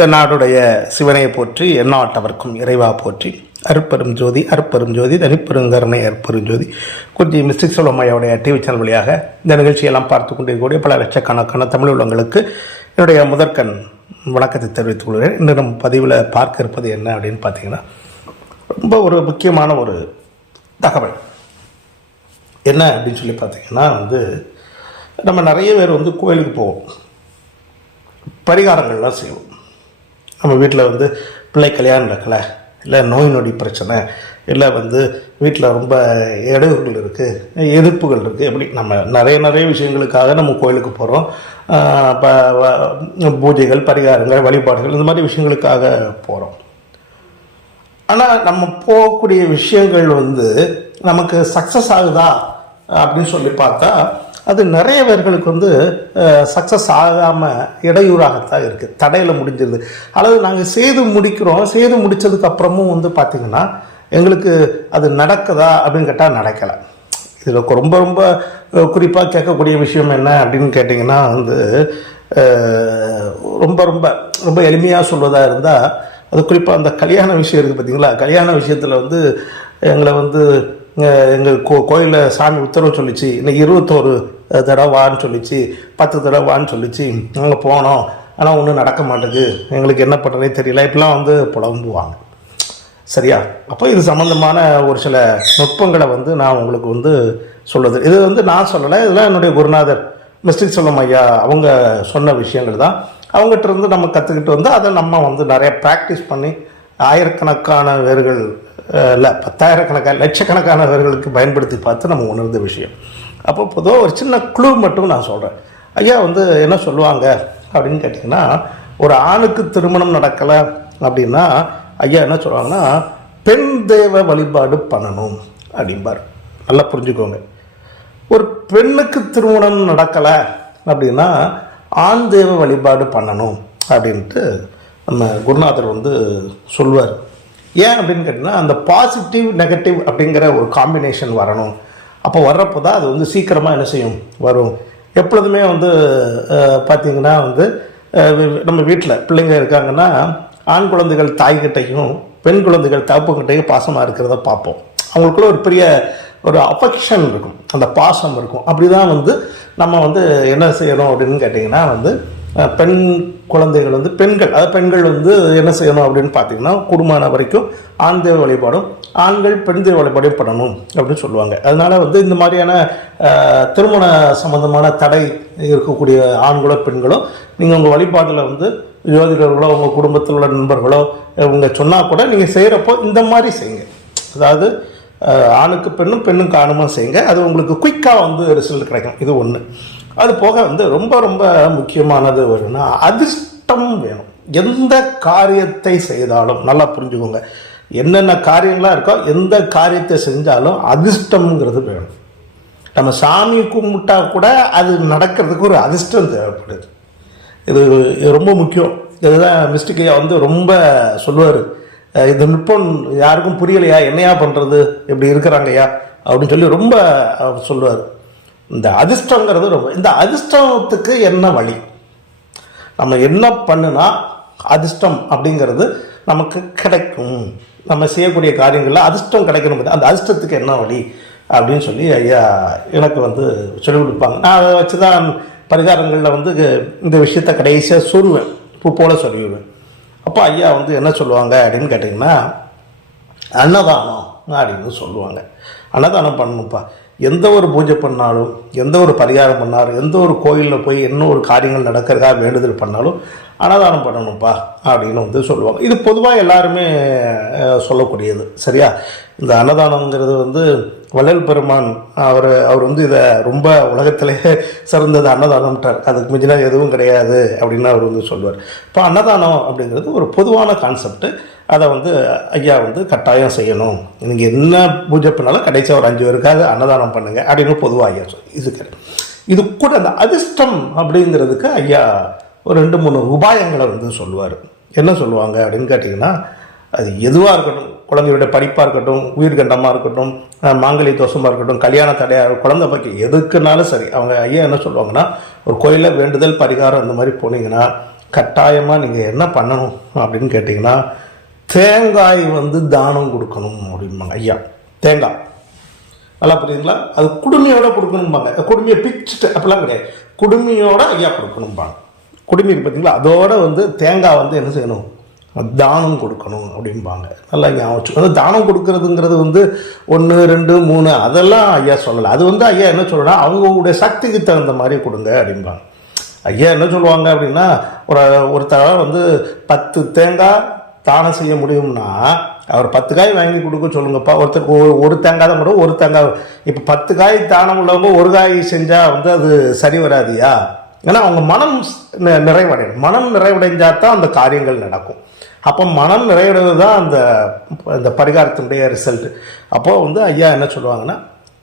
தென்னாடுடைய சிவனை போற்றி எண்ணாட்டவர்க்கும் இறைவா போற்றி அருப்பெரும் ஜோதி அருப்பெரும் ஜோதி தனிப்பெருங்கருணை அருப்பெரும் ஜோதி. குறிஞ்சி மிஸ்டிக் சோழமையாவுடைய டிவி சேனல் வழியாக இந்த நிகழ்ச்சியெல்லாம் பார்த்து கொண்டிருக்கக்கூடிய பல லட்சக்கணக்கான தமிழ் உள்ளங்களுக்கு என்னுடைய முதற்கண் வணக்கத்தை தெரிவித்துக் கொள்கிறேன். இன்று நம்ம பதிவில் பார்க்க இருப்பது என்ன அப்படின்னு பார்த்தீங்கன்னா ரொம்ப ஒரு முக்கியமான ஒரு தகவல். என்ன அப்படின்னு சொல்லி பார்த்தீங்கன்னா வந்து நம்ம நிறைய பேர் வந்து கோயிலுக்கு போவோம். பரிகாரங்கள்லாம் செய்வோம். நம்ம வீட்டில் வந்து பிள்ளை கல்யாணம் நடக்கலை இல்லை நோய் நொடி பிரச்சனை இல்லை வந்து வீட்டில் ரொம்ப இடையூறுகள் இருக்குது எதிர்ப்புகள் இருக்குது எப்படி நம்ம நிறைய நிறைய விஷயங்களுக்காக நம்ம கோயிலுக்கு போகிறோம் பூஜைகள் பரிகாரங்கள் வழிபாடுகள் இந்த மாதிரி விஷயங்களுக்காக போகிறோம் ஆனால் நம்ம போகக்கூடிய விஷயங்கள் வந்து நமக்கு சக்ஸஸ் ஆகுதா அப்படின்னு சொல்லி பார்த்தா அது நிறைய பேர்களுக்கு வந்து சக்ஸஸ் ஆகாமல் இடையூறாகத்தான் இருக்குது தடையில் முடிஞ்சிருது. அல்லது நாங்கள் செய்து முடிக்கிறோம். செய்து முடித்ததுக்கப்புறமும் வந்து பார்த்திங்கன்னா எங்களுக்கு அது நடக்குதா அப்படின்னு கேட்டால் நடக்கலை. இதில் ரொம்ப ரொம்ப குறிப்பாக கேட்கக்கூடிய விஷயம் என்ன அப்படின்னு கேட்டிங்கன்னா வந்து ரொம்ப ரொம்ப ரொம்ப எளிமையாக சொல்வதாக இருந்தால் அது குறிப்பாக அந்த கல்யாண விஷயம் இருக்குது பார்த்தீங்களா கல்யாண விஷயத்தில் வந்து எங்களை வந்து எங்கள் கோ கோயிலில் சாமி உத்தரவு சொல்லிச்சு. இன்னைக்கு இருபத்தோரு தடவை வான்னு சொல்லிச்சு. பத்து தடவை வான்னு சொல்லிச்சு. நாங்கள் போனோம். ஆனால் ஒன்றும் நடக்க மாட்டேங்குது. எங்களுக்கு என்ன பண்ணுறதே தெரியல. இப்படிலாம் வந்து புலம்புவாங்க. சரியா? அப்போ இது சம்மந்தமான ஒரு சில நுட்பங்களை வந்து நான் உங்களுக்கு வந்து சொல்லுது இது வந்து நான் சொல்லலை. இதெல்லாம் என்னுடைய குருநாதர் மிஸ்டிக் சொல்லம் ஐயா அவங்க சொன்ன விஷயங்கள் தான். அவங்ககிட்ட இருந்து நம்ம கற்றுக்கிட்டு வந்து அதை நம்ம வந்து நிறைய ப்ராக்டிஸ் பண்ணி ஆயிரக்கணக்கான வேர்கள் இல்லை பத்தாயிரக்கணக்கான லட்சக்கணக்கானவர்களுக்கு பயன்படுத்தி பார்த்து நம்ம உணர்ந்த விஷயம். அப்போ பொதுவாக ஒரு சின்ன குழு மட்டும் நான் சொல்கிறேன் ஐயா வந்து என்ன சொல்லுவாங்க அப்படின்னு கேட்டிங்கன்னா ஒரு ஆணுக்கு திருமணம் நடக்கலை அப்படின்னா ஐயா என்ன சொல்லுவாங்கன்னா பெண் தேவ வழிபாடு பண்ணணும் அப்படிம்பார். நல்லா புரிஞ்சுக்கோங்க. ஒரு பெண்ணுக்கு திருமணம் நடக்கலை அப்படின்னா ஆண் தேவ வழிபாடு பண்ணணும் அப்படின்ட்டு நம்ம குருநாதர் வந்து சொல்லுவார் ஏன் அப்படின்னு கேட்டிங்கன்னா அந்த பாசிட்டிவ் நெகட்டிவ் அப்படிங்கிற ஒரு காம்பினேஷன் வரணும். அப்போ வர்றப்போ தான் அது வந்து சீக்கிரமாக என்ன செய்யும்? வரும். எப்பொழுதுமே வந்து பார்த்திங்கன்னா வந்து நம்ம வீட்டில் பிள்ளைங்க இருக்காங்கன்னா ஆண் குழந்தைகள் தாய்கிட்டையும் பெண் குழந்தைகள் தகப்புக்கிட்டையும் பாசமாக இருக்கிறத பார்ப்போம். அவங்களுக்குள்ள ஒரு பெரிய ஒரு அஃபெக்ஷன் இருக்கும். அந்த பாசம் இருக்கும். அப்படி தான் வந்து நம்ம வந்து என்ன செய்யணும் அப்படின்னு கேட்டிங்கன்னா வந்து பெண் குழந்தைகள் வந்து பெண்கள். அதாவது பெண்கள் வந்து என்ன செய்யணும் அப்படின்னு பார்த்தீங்கன்னா குடும்பமான வரைக்கும் ஆண் தேவ வழிபாடும் ஆண்கள் பெண் தேவ வழிபாடும் பண்ணணும் அப்படின்னு சொல்லுவாங்க. அதனால் வந்து இந்த மாதிரியான திருமண சம்பந்தமான தடை இருக்கக்கூடிய ஆண்களோ பெண்களோ நீங்கள் உங்கள் வழிபாட்டில் வந்து ஜோதிடர்களோ உங்கள் குடும்பத்தில் உள்ள நண்பர்களோ இவங்க சொன்னால் கூட நீங்கள் செய்கிறப்போ இந்த மாதிரி செய்யுங்க. அதாவது ஆணுக்கு பெண்ணும் பெண்ணுக்கு ஆணுமா செய்யுங்க. அது உங்களுக்கு குயிக்காக வந்து ரிசல்ட் கிடைக்கும். இது ஒன்று அது போக வந்து ரொம்ப ரொம்ப முக்கியமானது வரும்னா அதிர்ஷ்டம் வேணும். எந்த காரியத்தை செய்தாலும் நல்லா புரிஞ்சுக்கோங்க. என்னென்ன காரியங்களாக இருக்கோ எந்த காரியத்தை செஞ்சாலும் அதிர்ஷ்டம்ங்கிறது வேணும். நம்ம சாமி கும்பிட்டா கூட அது நடக்கிறதுக்கு ஒரு அதிர்ஷ்டம் தேவைப்படுது. இது ரொம்ப முக்கியம். இதுதான் மிஸ்டிக்கையா வந்து ரொம்ப சொல்லுவார். இந்த நுட்பம் யாருக்கும் புரியலையா? என்னையா பண்ணுறது இப்படி இருக்கிறாங்கய்யா? அப்படின்னு சொல்லி ரொம்ப அவர் சொல்லுவார். இந்த அதிர்ஷ்டங்கிறது ரொம்ப இந்த அதிர்ஷ்டத்துக்கு என்ன வழி? நம்ம என்ன பண்ணுனா அதிர்ஷ்டம் அப்படிங்கிறது நமக்கு கிடைக்கும். நம்ம செய்யக்கூடிய காரியங்களில் அதிர்ஷ்டம் கிடைக்கணும் அந்த அதிர்ஷ்டத்துக்கு என்ன வழி? அப்படின்னு சொல்லி ஐயா எனக்கு வந்து சொல்லிக் கொடுப்பாங்க. நான் அதை வச்சு தான் பரிகாரங்களில் வந்து இந்த விஷயத்த கடைசியாக சொல்லுவேன். பூ போல சொல்லிடுவேன். அப்போ ஐயா வந்து என்ன சொல்லுவாங்க அப்படின்னு கேட்டிங்கன்னா அன்னதானம் அப்படின்னு சொல்லுவாங்க. அன்னதானம் பண்ணணும்ப்பா. எந்த ஒரு பூஜை பண்ணாலும் எந்த ஒரு பரிகாரம் பண்ணாலும் எந்த ஒரு கோயிலில் போய் என்ன ஒரு காரியங்கள் நடக்கிறதா வேண்டுதல் பண்ணாலும் அன்னதானம் பண்ணணும்ப்பா அப்படின்னு வந்து சொல்லுவாங்க. இது பொதுவாக எல்லாருமே சொல்லக்கூடியது. சரியா? இந்த அன்னதானங்கிறது வந்து வள்ளல் பெருமான் அவர் அவர் வந்து இதை ரொம்ப உலகத்திலேயே சிறந்தது அன்னதானம்ட்டார். அதுக்கு மிஞ்சினா எதுவும் கிடையாது அப்படின்னு அவர் வந்து சொல்லுவார் இப்போ அன்னதானம் அப்படிங்கிறது ஒரு பொதுவான கான்செப்ட்டு அதை வந்து ஐயா வந்து கட்டாயம் செய்யணும். நீங்கள் என்ன பூஜை பண்ணாலும் கடைசியாக ஒரு அஞ்சு பேருக்காவது அன்னதானம் பண்ணுங்கள் அப்படின்னு பொதுவாக ஐயா சொல் இது இது கூட அந்த அதிர்ஷ்டம் அப்படிங்கிறதுக்கு ஐயா ஒரு ரெண்டு மூணு உபாயங்களை வந்து சொல்லுவார். என்ன சொல்லுவாங்க அப்படின்னு கேட்டிங்கன்னா அது எதுவாக இருக்கட்டும் குழந்தையோட படிப்பாக இருக்கட்டும் உயிர்கண்டமாக இருக்கட்டும் மாங்கலி தோஷமாக இருக்கட்டும் கல்யாண தடையாக குழந்தை பற்றி எதுக்குனாலும் சரி அவங்க ஐயா என்ன சொல்லுவாங்கன்னா ஒரு கோயிலில் வேண்டுதல் பரிகாரம் இந்த மாதிரி போனீங்கன்னா கட்டாயமாக நீங்கள் என்ன பண்ணணும் அப்படின்னு கேட்டிங்கன்னா தேங்காய் வந்து தானம் கொடுக்கணும் அப்படிம்பாங்க ஐயா. தேங்காய். நல்லா புரியுதுங்களா? அது குடுமையோட கொடுக்கணும்பாங்க. குடுமையை பிச்சுட்டு அப்படிலாம் கிடையாது. குடுமையோட ஐயா கொடுக்கணும்பாங்க. குடுமி பார்த்தீங்களா அதோட வந்து தேங்காய் வந்து என்ன செய்யணும்? தானம் கொடுக்கணும் அப்படிம்பாங்க. நல்லா ஞாபகம் அது தானம் கொடுக்கறதுங்கிறது வந்து ஒன்று ரெண்டு மூணு அதெல்லாம் ஐயா சொல்லலை. அது வந்து ஐயா என்ன சொல்லணும்னா அவங்களுடைய சக்திக்கு தகுந்த மாதிரி கொடுங்க அப்படிம்பாங்க. ஐயா என்ன சொல்லுவாங்க அப்படின்னா ஒரு ஒருத்தர் வந்து பத்து தேங்காய் தானம் செய்ய முடியும்னா அவர் பத்து காய் வாங்கி கொடுக்க சொல்லுங்கப்பா. ஒருத்தருக்கு ஒரு ஒரு தேங்காய் தான் கூட ஒரு தேங்காய். இப்போ பத்து காய் தானம் உள்ளவங்க ஒரு காய் செஞ்சால் வந்து அது சரி வராதியா? ஏன்னா அவங்க மனம் நிறைவடையும் மனம் நிறைவடைஞ்சால் தான் அந்த காரியங்கள் நடக்கும். அப்போ மனம் நிறைவடைவது தான் அந்த இந்த பரிகாரத்தினுடைய ரிசல்ட் அப்போது வந்து ஐயா என்ன சொல்லுவாங்கன்னா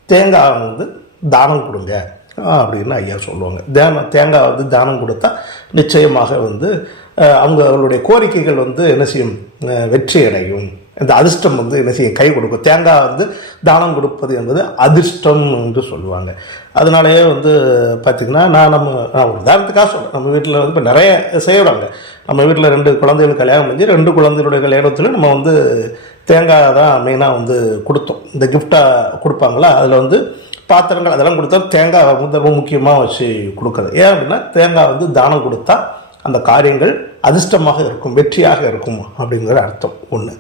தேங்காய் வந்து தானம் கொடுங்க. அப்படின்னு ஐயா சொல்லுவாங்க. தேனம் தேங்காய் வந்து தானம் கொடுத்தா நிச்சயமாக வந்து அவங்க அவங்களுடைய கோரிக்கைகள் வந்து என்ன செய்யும்? வெற்றி அடையும் இந்த அதிர்ஷ்டம் வந்து என்ன செய்ய கை கொடுக்கும். தேங்காய் வந்து தானம் கொடுப்பது என்பது அதிர்ஷ்டம் என்று சொல்லுவாங்க. அதனாலேயே வந்து பார்த்திங்கன்னா நான் நம்ம நான் ஒரு உதாரணத்துக்காக சொல்கிறேன் நம்ம வீட்டில் வந்து இப்போ நிறைய செய்கிறாங்க நம்ம வீட்டில் ரெண்டு குழந்தைகள் கல்யாணம் பண்ணி ரெண்டு குழந்தைகளுடைய கல்யாணத்தில் நம்ம வந்து தேங்காய் தான் மெயினாக வந்து கொடுத்தோம். இந்த கிஃப்டாக கொடுப்பாங்களா? அதில் வந்து பாத்திரங்கள் அதெல்லாம் கொடுத்தா தேங்காய் வந்து ரொம்ப முக்கியமாக வச்சு கொடுக்குறது. ஏன் அப்படின்னா தேங்காய் வந்து தானம் கொடுத்தா அந்த காரியங்கள் அதிர்ஷ்டமாக இருக்கும் வெற்றியாக இருக்கும் அப்படிங்கிற அர்த்தம் ஒன்று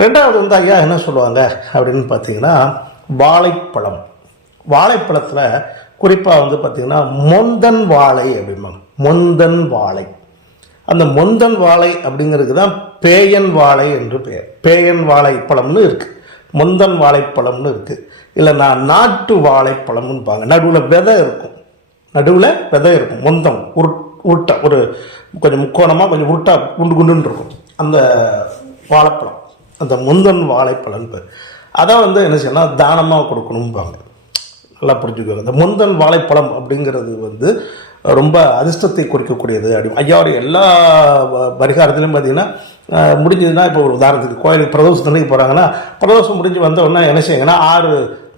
ரெண்டாவது வந்து ஐயா என்ன சொல்லுவாங்க அப்படின்னு பார்த்தீங்கன்னா வாழைப்பழம். வாழைப்பழத்தில் குறிப்பாக வந்து பார்த்திங்கன்னா மொந்தன் வாழை அப்படிம்பாங்க. மொந்தன் வாழை. அந்த மொந்தன் வாழை அப்படிங்கிறதுக்கு தான் பேயன் வாழை என்று பெயர். பேயன் வாழைப்பழம்னு இருக்குது மொந்தன் வாழைப்பழம்னு இருக்குது இல்லை நான் நாட்டு வாழைப்பழம்னு பாங்க. நடுவில் விதை இருக்கும். நடுவில் விதை இருக்கும். மொந்தம். உரு உருட்டை. ஒரு கொஞ்சம் முக்கோணமாக கொஞ்சம் உருட்டாக குண்டு குண்டுன்னு இருக்கும். அந்த வாழைப்பழம். அந்த முந்தன் வாழைப்பழம் பேர். அதை வந்து என்ன செய்யணும் தானமாக கொடுக்கணும்பாங்க. நல்லா புரிஞ்சுக்கோங்க. இந்த முந்தன் வாழைப்பழம் அப்படிங்கிறது வந்து ரொம்ப அதிர்ஷ்டத்தை குறிக்கக்கூடியது. அப்படி ஐயாவுடைய எல்லா பரிகாரத்திலையும் பார்த்தீங்கன்னா முடிஞ்சதுன்னா இப்போ ஒரு உதாரணத்துக்கு கோயிலுக்கு பிரதோஷத்துக்கு போகிறாங்கன்னா பிரதோஷம் முடிஞ்சு வந்த உடனே என்ன செய்யுங்கன்னா ஆறு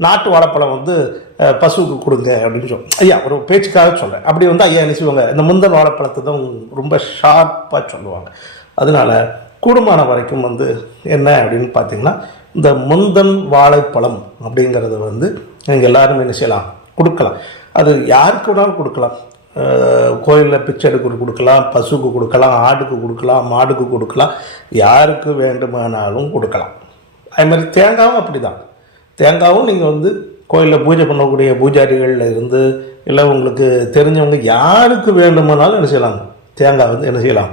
நாட்டு வாழைப்பழம் வந்து பசுவுக்கு கொடுங்க அப்படின்னு சொல்லுவோம் ஐயா ஒரு பேச்சுக்காக சொல்கிறேன் அப்படி வந்து ஐயா என்ன செய்வாங்க? இந்த முந்தன் வாழைப்பழத்தை தான் ரொம்ப ஷார்ப்பாக சொல்லுவாங்க. அதனால கூடுமான வரைக்கும் வந்து என்ன அப்படின்னு பார்த்தீங்கன்னா இந்த முந்தன் வாழைப்பழம் அப்படிங்கிறது வந்து நீங்கள் எல்லாருமே என்ன செய்யலாம்? கொடுக்கலாம். அது யாருக்கு வேணாலும் கொடுக்கலாம். கோயிலில் பிச்சை எடுக்க கொடுக்கலாம் பசுக்கு கொடுக்கலாம் ஆடுக்கு கொடுக்கலாம் மாடுக்கு கொடுக்கலாம் யாருக்கு வேண்டுமானாலும் கொடுக்கலாம். அது மாதிரி தேங்காவும் அப்படி தான் தேங்காவும் நீங்கள் வந்து கோயிலில் பூஜை பண்ணக்கூடிய பூஜாரிகளில் இருந்து இல்லை உங்களுக்கு தெரிஞ்சவங்க யாருக்கு வேண்டுமானாலும் என்ன செய்யலாம்? தேங்காய் வந்து என்ன செய்யலாம்?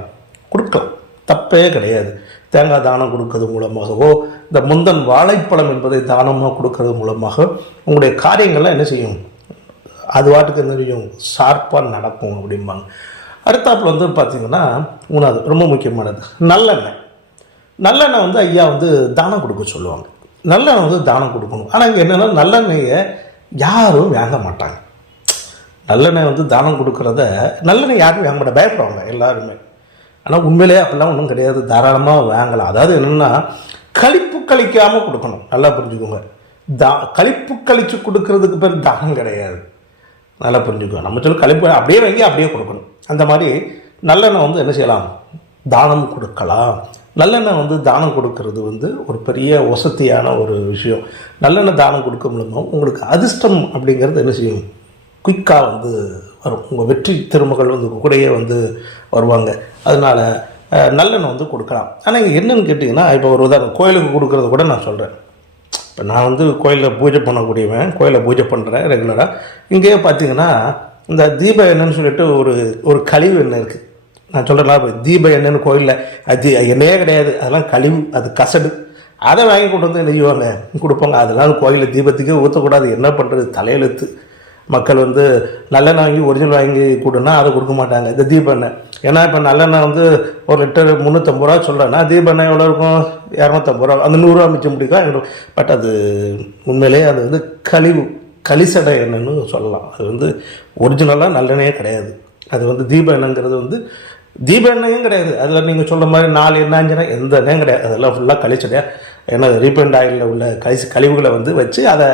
கொடுக்கலாம். தப்பே கிடையாது. தேங்காய் தானம் கொடுக்கறது மூலமாகவோ இந்த முந்தன் வாழைப்பழம் என்பதை தானமாக கொடுக்கறது மூலமாக உங்களுடைய காரியங்கள்லாம் என்ன செய்யும்? அது வாட்டுக்கு என்ன செய்யும்? ஷார்ப்பாக நடக்கும் அப்படிம்பாங்க. அடுத்தாப்பில் வந்து பார்த்தீங்கன்னா மூணாவது ரொம்ப முக்கியமானது நல்லெண்ணெய். நல்லெண்ணெய் வந்து ஐயா வந்து தானம் கொடுக்க சொல்லுவாங்க. நல்லெண்ணெய் வந்து தானம் கொடுக்கணும். ஆனால் இங்கே என்னென்னா நல்லெண்ணெயை யாரும் வாங்க மாட்டாங்க. நல்லெண்ணெய் வந்து தானம் கொடுக்கறத நல்லெண்ணெய் யாரும் வாங்க மாட்டாங்க. பயப்படுவாங்க எல்லாருமே. ஆனால் உண்மையிலேயே அப்படிலாம் ஒன்றும் கிடையாது. தாராளமாக வாங்கலாம். அதாவது என்னென்னா கழிப்பு கழிக்காமல் கொடுக்கணும். நல்லா புரிஞ்சுக்கோங்க. தா கழிப்பு கழித்து கொடுக்கறதுக்கு பேர் தானம் கிடையாது. நல்லா புரிஞ்சுக்கோங்க. நம்ம சொல்ல கழிப்பு அப்படியே வாங்கி அப்படியே கொடுக்கணும். அந்த மாதிரி நல்லெண்ணெய் வந்து என்ன செய்யலாம்? தானம் கொடுக்கலாம். நல்லெண்ணெய் வந்து தானம் கொடுக்கறது வந்து ஒரு பெரிய வசதியான ஒரு விஷயம். நல்லெண்ணெய் தானம் கொடுக்க மூலமாக உங்களுக்கு அதிர்ஷ்டம் அப்படிங்கிறது என்ன செய்யும்? குயிக்காக வந்து வரும். உங்கள் வெற்றி திருமகள் வந்து கூடயே வந்து வருவாங்க. அதனால் நல்லெண்ணெய் வந்து கொடுக்கலாம். ஆனால் இங்கே என்னென்னு கேட்டிங்கன்னா இப்போ ஒரு உதாரணம் கோயிலுக்கு கொடுக்குறத கூட நான் சொல்கிறேன் இப்போ நான் வந்து கோயிலில் பூஜை பண்ணக்கூடியவன் கோயிலில் பூஜை பண்ணுறேன் ரெகுலராக இங்கேயே பார்த்தீங்கன்னா இந்த தீப எண்ணெய்னு சொல்லிட்டு ஒரு ஒரு கழிவு எண்ணெய் இருக்குது நான் சொல்கிறேன் இப்போ தீப எண்ணெய்னு கோயிலில் அது எண்ணெயே கிடையாது. அதெல்லாம் கழிவு அது கசடு. அதை வாங்கி கொண்டு வந்து என்ன செய்வாங்க? கொடுப்பாங்க. அதெல்லாம் கோயிலில் தீபத்துக்கே ஊற்றக்கூடாது என்ன பண்ணுறது தலையெழுத்து. மக்கள் வந்து நல்லெண்ணெய் வாங்கி ஒரிஜினல் வாங்கி கொடுன்னா அதை கொடுக்க மாட்டாங்க. இந்த தீபெண்ணெய் ஏன்னா இப்போ நல்லெண்ணெய் வந்து ஒரு லிட்டர் முந்நூற்றம்பது ரூபா சொல்கிறேன்னா தீபெண்ணெய் எவ்வளோ இருக்கும்? இரநூத்தம்பது ரூபா. அந்த நூறுரூவா மிச்சம் முடிக்கும் பட் அது உண்மையிலேயே அது வந்து கழிவு கலிசடை எண்ணெய்னு சொல்லலாம். அது வந்து ஒரிஜினலாக நல்லெண்ணெயே கிடையாது. அது வந்து தீப எண்ணெய்ங்கிறது வந்து தீப எண்ணெயும் கிடையாது. அதில் நீங்கள் சொல்கிற மாதிரி நாலு எண்ணெய் அஞ்சுனா எந்த எண்ணெயும் கிடையாது. அதெல்லாம் ஃபுல்லாக கழிச்சடையா ஏன்னா ரீபெண்ட் ஆயிலில் உள்ள கழிச்சு கழிவுகளை வந்து வச்சு அதை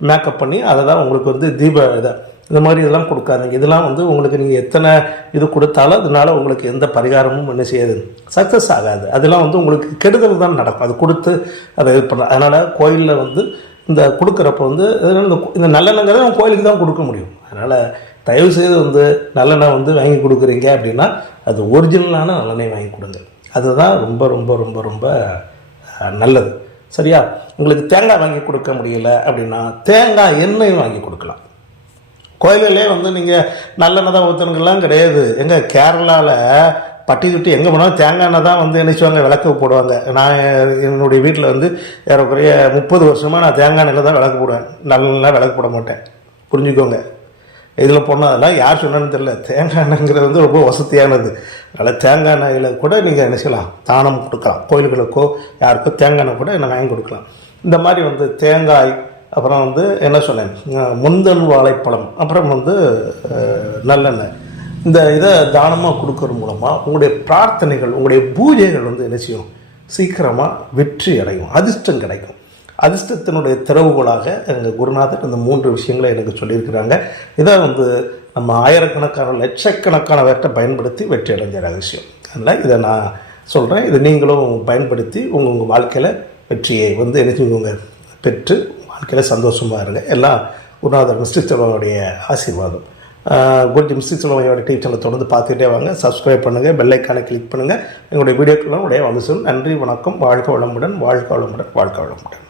மேக்கப் பண்ணி அதை தான் உங்களுக்கு வந்து தீப இதை இந்த மாதிரி இதெல்லாம் கொடுக்காதீங்க. இதெல்லாம் வந்து உங்களுக்கு நீங்கள் எத்தனை இது கொடுத்தாலும் அதனால உங்களுக்கு எந்த பரிகாரமும் என்ன செய்யாது. சக்ஸஸ் ஆகாது. அதெல்லாம் வந்து உங்களுக்கு கெடுதல் தான் நடக்கும். அது கொடுத்து அதை இது பண்ண அதனால் கோயிலில் வந்து இந்த கொடுக்குறப்ப வந்து இந்த இந்த நல்லெண்ணங்கிறத நம்ம கோயிலுக்கு தான் கொடுக்க முடியும். அதனால் தயவு செய்து வந்து நல்லெண்ணெய் வந்து வாங்கி கொடுக்குறீங்க அப்படின்னா அது ஒரிஜினலான நல்லெண்ணெய் வாங்கி கொடுங்க. அதுதான் ரொம்ப ரொம்ப ரொம்ப ரொம்ப நல்லது. சரியா? உங்களுக்கு தேங்காய் வாங்கி கொடுக்க முடியல அப்படின்னா தேங்காய் எண்ணெய் வாங்கி கொடுக்கலாம். கோயிலிலே வந்து நீங்கள் நல்லெண்ணெய் தான் ஊற்றணுங்கெல்லாம் கிடையாது. எங்கள் கேரளாவில் பட்டி சுட்டி எங்கே போனாலும் தேங்காய் எண்ணெய் தான் வந்து நினைச்சுவாங்க விளக்கு போடுவாங்க. நான் என்னுடைய வீட்டில் வந்து ஏறக்குறைய முப்பது வருஷமாக நான் தேங்காய் எண்ணெயில் தான் விளக்கு போடுவேன். நல்லா விளக்கு போட மாட்டேன். புரிஞ்சுக்கோங்க. இதில் போனதெல்லாம் யார் சொன்னான்னு தெரியல. தேங்காய் எண்ணெய்ங்கிறது வந்து ரொம்ப வசதியானது. அதனால் தேங்காய் எண்ணெயில் கூட நீங்கள் என்ன செய்யலாம்? தானம் கொடுக்கலாம். கோயில்களுக்கோ யாருக்கோ தேங்காய் எண்ணெய் கூட என்ன வாங்கி கொடுக்கலாம். இந்த மாதிரி வந்து தேங்காய் அப்புறம் வந்து என்ன சொன்னேன்? முந்தன் வாழைப்பழம் அப்புறம் வந்து நல்லெண்ணெய். இந்த இதை தானமாக கொடுக்கறது மூலமாக உங்களுடைய பிரார்த்தனைகள் உங்களுடைய பூஜைகள் வந்து என்ன செய்யும்? சீக்கிரமாக வெற்றி அடையும். அதிர்ஷ்டம் கிடைக்கும். அதிர்ஷ்டத்தினுடைய திறவுகோலாக எங்கள் குருநாதர் இந்த மூன்று விஷயங்களை எனக்கு சொல்லியிருக்கிறாங்க. இதை வந்து நம்ம ஆயிரக்கணக்கான லட்சக்கணக்கானவற்றை பயன்படுத்தி வெற்றி அடைஞ்ச ரகசியம். அதனால் இதை நான் சொல்கிறேன் இதை நீங்களும் பயன்படுத்தி உங்கள் உங்கள் வாழ்க்கையில் வெற்றியை வந்து என்ன செய்வீங்க பெற்று வாழ்க்கையில் சந்தோஷமாக இருங்க. எல்லாம் குருநாதர் மிஸ்டர் செல்வனுடைய ஆசீர்வாதம். குருஜி மிஸ்டர் செல்வனையோட டிவி சேனலை தொடர்ந்து பார்த்துக்கிட்டே வாங்க. சப்ஸ்கிரைப் பண்ணுங்கள் பெல்லைக்கானை கிளிக் பண்ணுங்கள் எங்களுடைய வீடியோக்கெல்லாம் உடைய வந்து நன்றி வணக்கம். வாழ்க வளமுடன் வாழ்க வளமுடன் வாழ்க வளமுடன்.